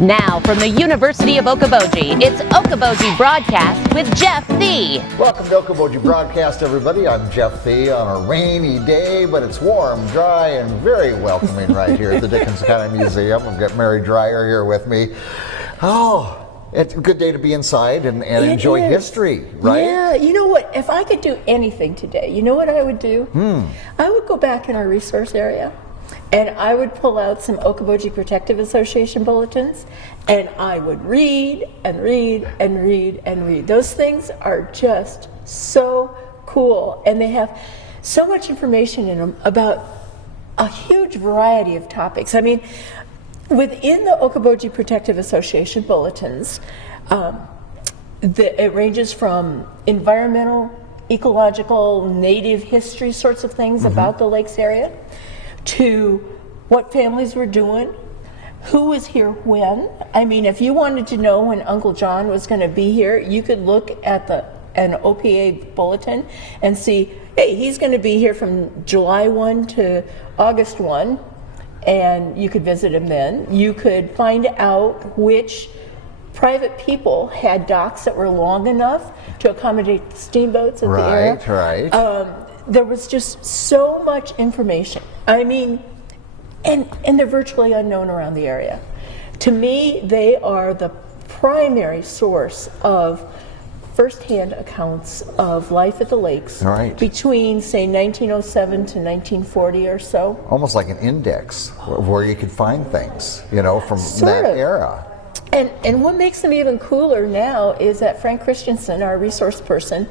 Now from the University of Okoboji, it's Okoboji Broadcast with Jeff Thee. Welcome to Okoboji Broadcast, everybody. I'm Jeff Thee on a rainy day, but it's warm, dry, and very welcoming right here at the Dickens County Museum. I've got Mary Dreier here with me. Oh, it's a good day to be inside and enjoy history, right? Yeah, you know what? If I could do anything today, you know what I would do? I would go back in our resource area and I would pull out some Okoboji Protective Association bulletins and I would read and read and read and read. Those things are just so cool and they have so much information in them about a huge variety of topics. I mean, within the Okoboji Protective Association bulletins, it ranges from environmental, ecological, native history sorts of things about the lakes area, to what families were doing, who was here when. I mean, if you wanted to know when Uncle John was going to be here, you could look at an OPA bulletin and see, hey, he's going to be here from July 1 to August 1. And you could visit him then. You could find out which private people had docks that were long enough to accommodate steamboats at the area. Right. There was just so much information. I mean, and they're virtually unknown around the area. To me, they are the primary source of first-hand accounts of life at the lakes between, say, 1907 to 1940 or so. Almost like an index where you could find things, you know, from that era. And what makes them even cooler now is that Frank Christensen, our resource person,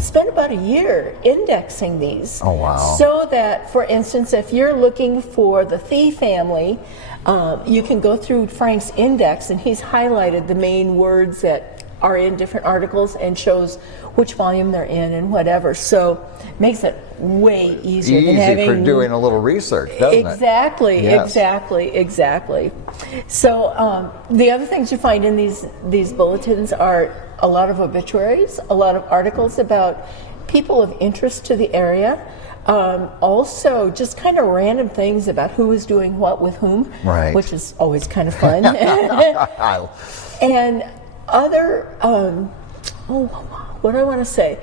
spent about a year indexing these. Oh, wow. So that, for instance, if you're looking for the Thee family, you can go through Frank's index and he's highlighted the main words that are in different articles and shows which volume they're in and whatever. So makes it way easier than having, for doing a little research, doesn't it? Exactly. So the other things you find in these bulletins are a lot of obituaries, a lot of articles about people of interest to the area. Also, just kind of random things about who is doing what with whom, which is always kind of fun. And other, what do I want to say?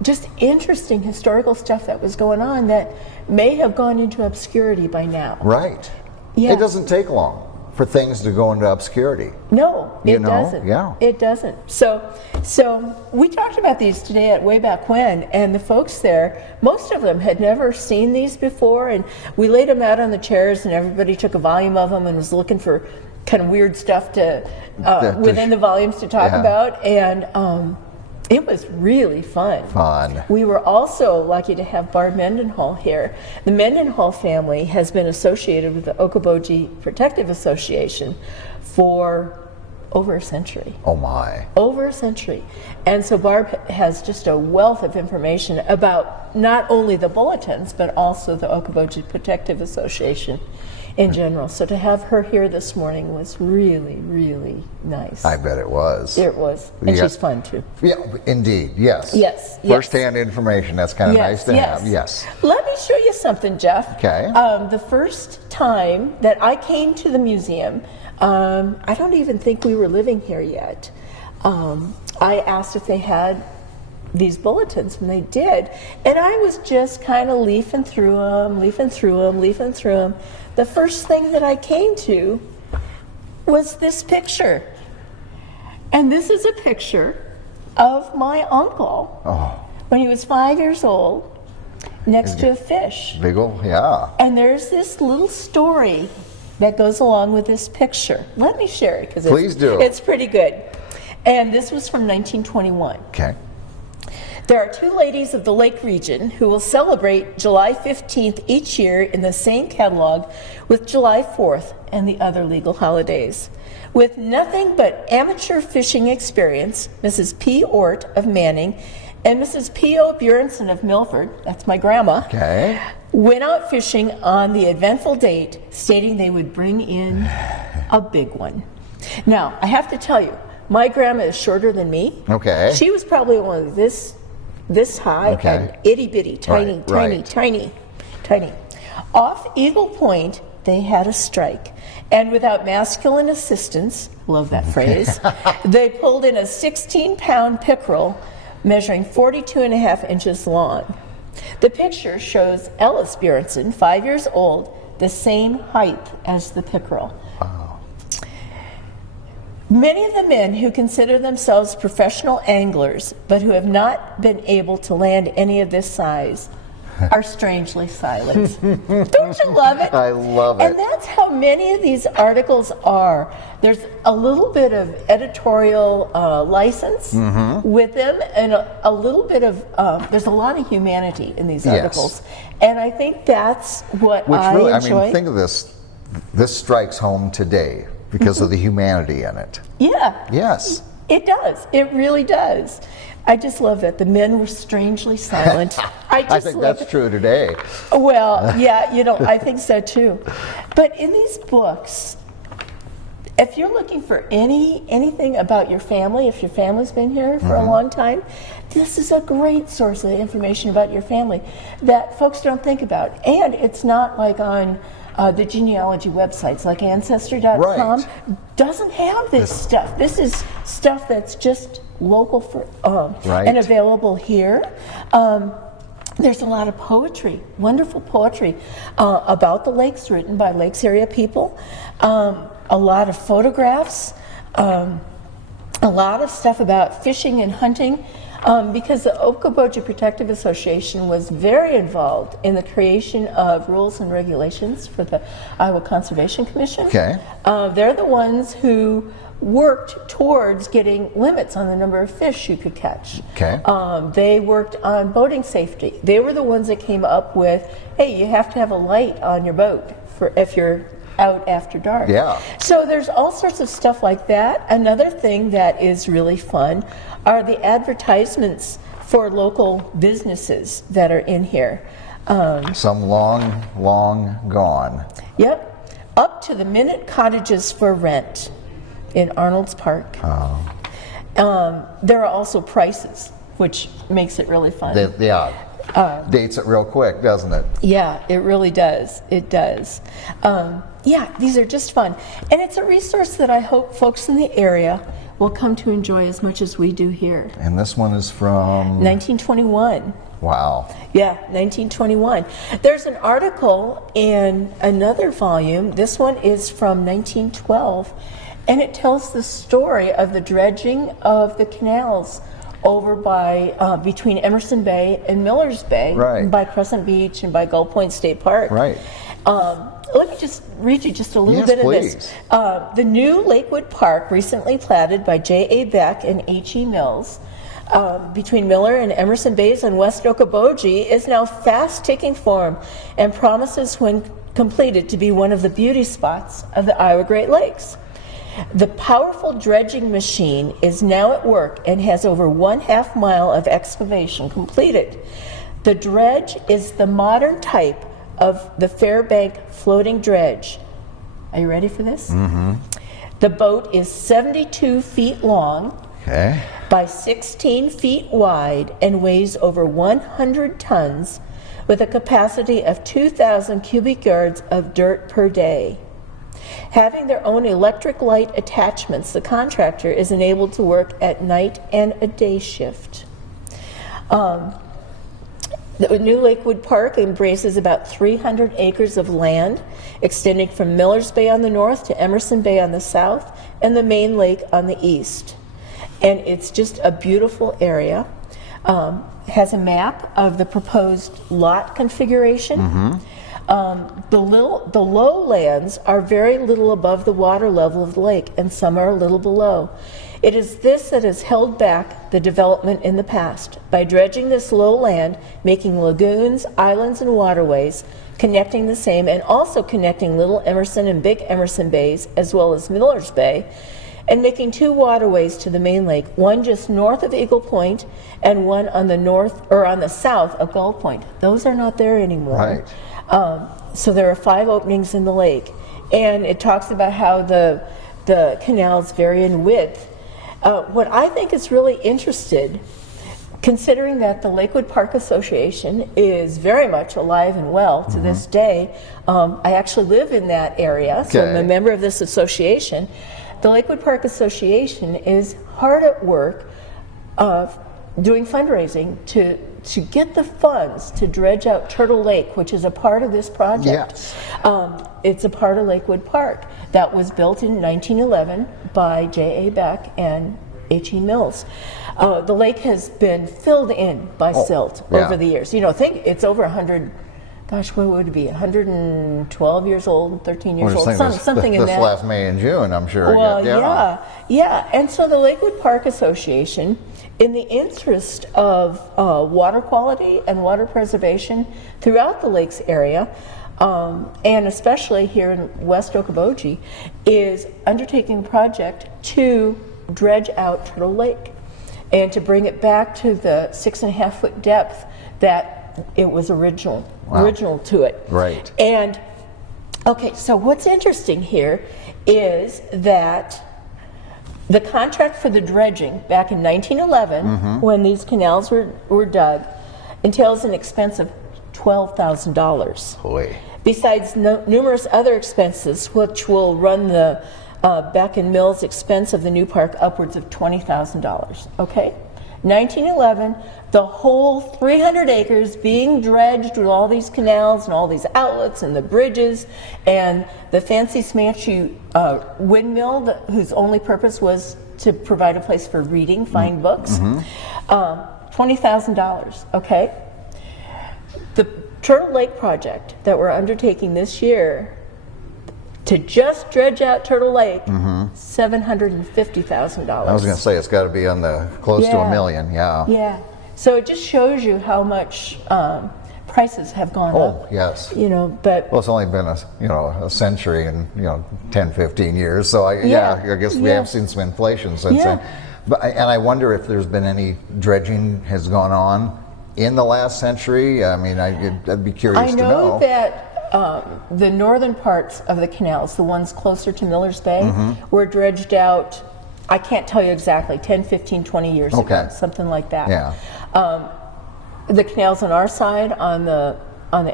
Just interesting historical stuff that was going on that may have gone into obscurity by now. Right. Yeah. It doesn't take long for things to go into obscurity. No, it doesn't. Yeah. It doesn't. So we talked about these today at Way Back When, and the folks there, most of them had never seen these before, and we laid them out on the chairs, and everybody took a volume of them and was looking for kind of weird stuff to within the volumes to talk about, and it was really fun. We were also lucky to have Barb Mendenhall here. The Mendenhall family has been associated with the Okoboji Protective Association for over a century. Oh my. Over a century. And so Barb has just a wealth of information about not only the bulletins, but also the Okoboji Protective Association in general. So to have her here this morning was really, really nice. I bet it was. It was. And she's fun too. Yeah, indeed, yes. Yes. First-hand information, that's kind of nice to have, yes. Let me show you something, Jeff. Okay. The first time that I came to the museum, I don't even think we were living here yet. I asked if they had these bulletins, and they did. And I was just kind of leafing through them. The first thing that I came to was this picture. And this is a picture of my uncle when he was 5 years old next to a fish. Big ol', yeah. And there's this little story that goes along with this picture. Let me share it because it's pretty good. And this was from 1921. Okay. There are two ladies of the Lake region who will celebrate July 15th each year in the same catalog with July 4th and the other legal holidays. With nothing but amateur fishing experience, Mrs. P. Ort of Manning and Mrs. P.O. Bjornson of Milford, that's my grandma, went out fishing on the eventful date, stating they would bring in a big one. Now, I have to tell you, my grandma is shorter than me. Okay. She was probably only this high and itty bitty, tiny. Off Eagle Point they had a strike. And without masculine assistance, love that phrase, they pulled in a 16-pound pickerel measuring 42.5 inches long. The picture shows Ellis Bjornson, 5 years old, the same height as the pickerel. Many of the men who consider themselves professional anglers, but who have not been able to land any of this size, are strangely silent. Don't you love it? I love it. And that's how many of these articles are. There's a little bit of editorial license with them, and a little bit of, there's a lot of humanity in these articles. And I think that's what I enjoy. I mean, think of this. This strikes home today because of the humanity in it. Yeah. Yes. It does. It really does. I just love that. The men were strangely silent. I think that's true today. Well, yeah, I think so too. But in these books, if you're looking for anything about your family, if your family's been here for a long time, this is a great source of information about your family that folks don't think about. And it's not like on the genealogy websites like Ancestry.com doesn't have this stuff. This is stuff that's just local for and available here. There's a lot of poetry, wonderful poetry about the lakes written by lakes area people. A lot of photographs, a lot of stuff about fishing and hunting. Because the Okoboji Protective Association was very involved in the creation of rules and regulations for the Iowa Conservation Commission. Okay. They're the ones who worked towards getting limits on the number of fish you could catch. Okay. They worked on boating safety. They were the ones that came up with, hey, you have to have a light on your boat for if you're out after dark. Yeah. So there's all sorts of stuff like that. Another thing that is really fun are the advertisements for local businesses that are in here. Some long, long gone. Yep. Up to the minute cottages for rent in Arnold's Park. There are also prices, which makes it really fun. Dates it real quick, doesn't it? Yeah, it really does. It does. Yeah, these are just fun. And it's a resource that I hope folks in the area will come to enjoy as much as we do here. And this one is from? 1921. Wow. Yeah, 1921. There's an article in another volume. This one is from 1912, and it tells the story of the dredging of the canals over by between Emerson Bay and Miller's Bay, by Crescent Beach and by Gull Point State Park. Right. Let me just read you just a little bit of this. The new Lakewood Park, recently platted by J.A. Beck and H.E. Mills, between Miller and Emerson Bays and West Okoboji, is now fast taking form and promises, when completed, to be one of the beauty spots of the Iowa Great Lakes. The powerful dredging machine is now at work and has over 1/2 mile of excavation completed. The dredge is the modern type of the Fairbank floating dredge. Are you ready for this? The boat is 72 feet long by 16 feet wide and weighs over 100 tons with a capacity of 2,000 cubic yards of dirt per day. Having their own electric light attachments, the contractor is enabled to work at night and a day shift. The new Lakewood Park embraces about 300 acres of land, extending from Miller's Bay on the north to Emerson Bay on the south and the main lake on the east. And it's just a beautiful area. Has a map of the proposed lot configuration. The lowlands are very little above the water level of the lake, and some are a little below. It is this that has held back the development in the past. By dredging this low land, making lagoons, islands, and waterways, connecting the same, and also connecting Little Emerson and Big Emerson Bays, as well as Miller's Bay, and making 2 waterways to the main lake, one just north of Eagle Point and one on the north or on the south of Gull Point. Those are not there anymore. So there are 5 openings in the lake, and it talks about how the canals vary in width. What I think is really considering that the Lakewood Park Association is very much alive and well to this day, I actually live in that area, so I'm a member of this association. The Lakewood Park Association is hard at work doing fundraising to get the funds to dredge out Turtle Lake, which is a part of this project. Yes. It's a part of Lakewood Park that was built in 1911 by J.A. Beck and H.E. Mills. The lake has been filled in by silt over the years. You know, think it's over 100, gosh, what would it be, 112 years old, 13 years old, something in that. This last May and June, I'm sure. Well, yeah. And so the Lakewood Park Association, in the interest of water quality and water preservation throughout the lakes area, and especially here in West Okoboji, is undertaking a project to dredge out Turtle Lake and to bring it back to the 6.5 foot depth that it was original to it. Right. And okay, so what's interesting here is that the contract for the dredging back in 1911, when these canals were dug, entails an expense of $12,000. Boy. Besides numerous other expenses, which will run the Beck and Mills expense of the new park upwards of $20,000. Okay? 1911, the whole 300 acres being dredged with all these canals and all these outlets and the bridges and the fancy smashy windmill whose only purpose was to provide a place for reading fine books. $20,000. Okay? The Turtle Lake project that we're undertaking this year to just dredge out Turtle Lake, $750,000. I was going to say it's got to be on the close to $1 million. Yeah. So it just shows you how much prices have gone up. Oh, yes. You know, but well, it's only been a century and 10, 15 years. So I guess we have seen some inflation since then. But I wonder if there's been any dredging has gone on in the last century. I mean, I'd be curious to know. I know that the northern parts of the canals, the ones closer to Miller's Bay, were dredged out, I can't tell you exactly, 10, 15, 20 years ago, something like that. Yeah. The canals on our side, on the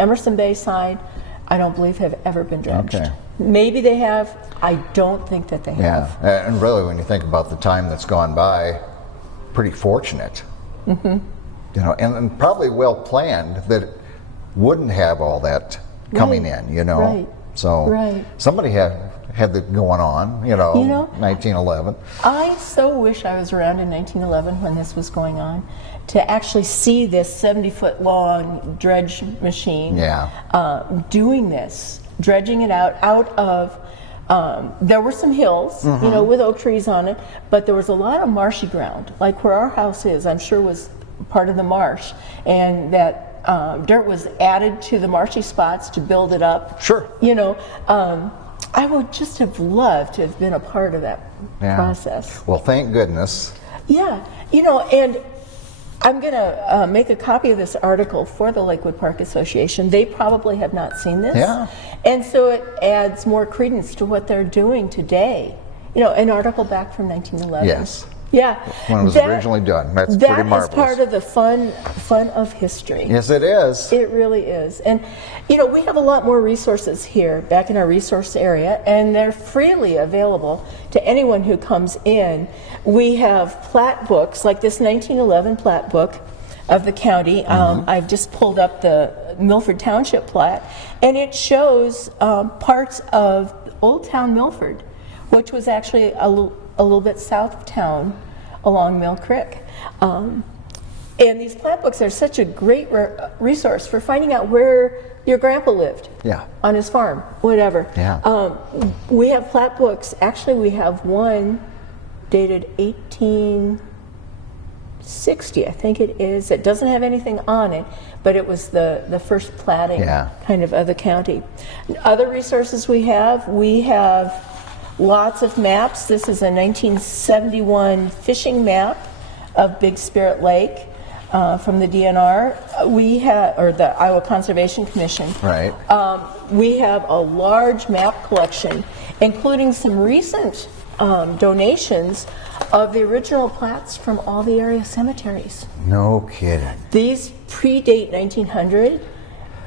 Emerson Bay side, I don't believe have ever been dredged. Okay. Maybe they have. I don't think that they have. Yeah, and really when you think about the time that's gone by, pretty fortunate. And probably well planned that it wouldn't have all that coming in, Right. So somebody had that going on, 1911. I so wish I was around in 1911 when this was going on to actually see this 70-foot long dredge machine doing this, dredging it out of, there were some hills, with oak trees on it, but there was a lot of marshy ground, like where our house is, I'm sure was part of the marsh, and that dirt was added to the marshy spots to build it up. Sure. I would just have loved to have been a part of that process. Well, thank goodness. Yeah, and I'm going to make a copy of this article for the Lakewood Park Association. They probably have not seen this. Yeah. And so it adds more credence to what they're doing today. An article back from 1911. Yes. Yeah. When it was originally done. That's pretty marvelous. That is part of the fun of history. Yes, it is. It really is. And, we have a lot more resources here back in our resource area, and they're freely available to anyone who comes in. We have plat books, like this 1911 plat book of the county. I've just pulled up the Milford Township plat, and it shows parts of Old Town Milford, which was actually a little bit south of town along Mill Creek. And these plat books are such a great resource for finding out where your grandpa lived on his farm, whatever. We have plat books. Actually, we have one dated 1860, I think it is. It doesn't have anything on it, but it was the first platting kind of the county. Other resources we have lots of maps. This is a 1971 fishing map of Big Spirit Lake from the DNR. We have, or the Iowa Conservation Commission. Right. We have a large map collection, including some recent donations of the original plats from all the area cemeteries. No kidding. These predate 1900.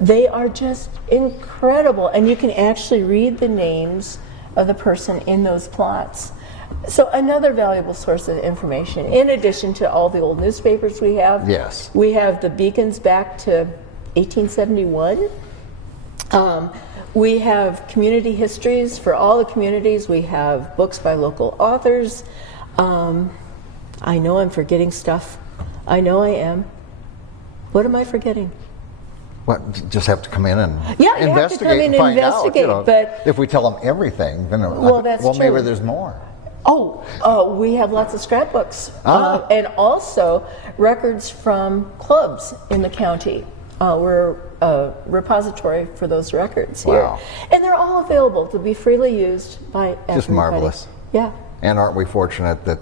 They are just incredible, and you can actually read the names of the person in those plots. So another valuable source of information, in addition to all the old newspapers we have. Yes. We have the beacons back to 1871. We have community histories for all the communities. We have books by local authors. I know I'm forgetting stuff. I know I am. What am I forgetting? What, just have to come in and Yeah, you investigate have to come in and and find investigate, out. but if we tell them everything, then that's maybe true. there's more. We have lots of scrapbooks, and also records from clubs in the county. We're a repository for those records here. Wow. And they're all available to be freely used by everybody. Just marvelous. Yeah. And aren't we fortunate that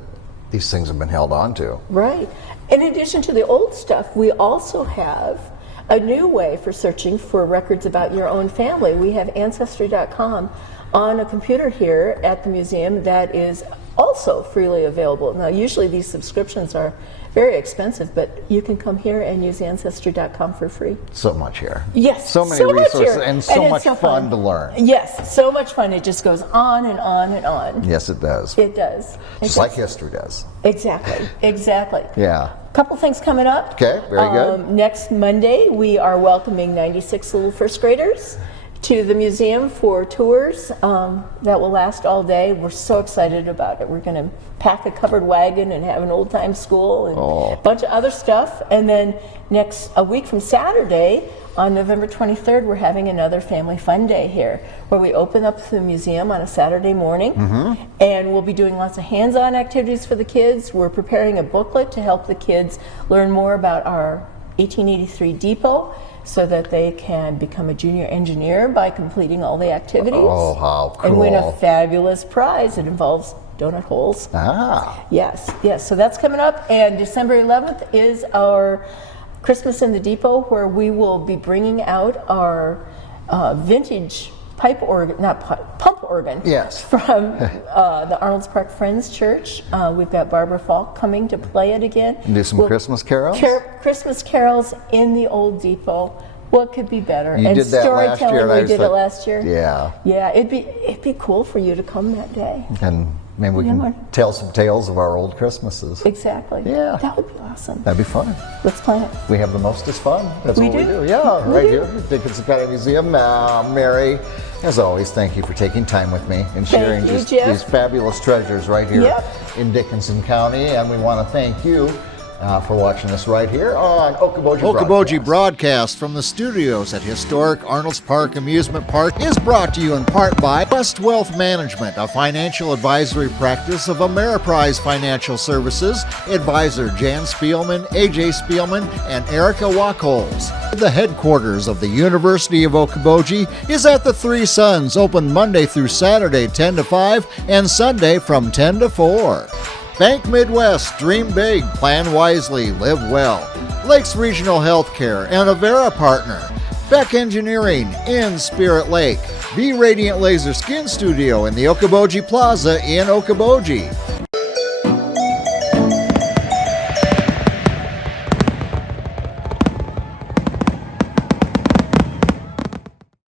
these things have been held on to? Right. In addition to the old stuff, we also have a new way for searching for records about your own family. We have Ancestry.com on a computer here at the museum that is also freely available. Now, usually these subscriptions are very expensive, but you can come here and use Ancestry.com for free. So much here. Yes, So many so much resources here. and And so it's much so fun to learn. Yes, so much fun. It just goes on and on and on. Yes, it does. It does. Just like history does. Exactly, exactly. Yeah. Couple things coming up. Okay, very good. Next Monday, we are welcoming 96 little first graders to the museum for tours that will last all day. We're so excited about it. We're going to pack a covered wagon and have an old time school and a bunch of other stuff. And then a week from Saturday, on November 23rd, we're having another family fun day here where we open up the museum on a Saturday morning, and we'll be doing lots of hands-on activities for the kids. We're preparing a booklet to help the kids learn more about our 1883 depot so that they can become a junior engineer by completing all the activities. Oh, how cool. And win a fabulous prize. It involves donut holes. Yes, yes. So that's coming up, and December 11th is our Christmas in the Depot, where we will be bringing out our vintage pump organ. Yes. From the Arnold's Park Friends Church. We've got Barbara Falk coming to play it again. And do some Christmas carols? Christmas carols in the old depot. What could be better? You and did that last year. storytelling, we did it last year. Yeah. Yeah, it'd be cool for you to come that day. And maybe we can tell some tales of our old Christmases. Exactly. Yeah. That would be awesome. That'd be fun. Let's plan it. We have the mostest fun. That's We what we do. do. Yeah, We right do. here at Dickinson County Museum. Mary, as always, thank you for taking time with me and sharing you, Jeff. these fabulous treasures right here Yep. in Dickinson County. And we want to thank you for watching us right here on Okoboji Okoboji Broadcast from the studios at historic Arnold's Park Amusement Park is brought to you in part by West Wealth Management, a financial advisory practice of Ameriprise Financial Services. Advisor Jan Spielman, AJ Spielman, and Erica Wachholz. The headquarters of the University of Okoboji is at the Three Sons, open Monday through Saturday 10 to 5 and Sunday from 10 to 4. Bank Midwest, dream big, plan wisely, live well. Lakes Regional Healthcare and Avera Partner. Beck Engineering in Spirit Lake. Be Radiant Laser Skin Studio in the Okoboji Plaza in Okoboji.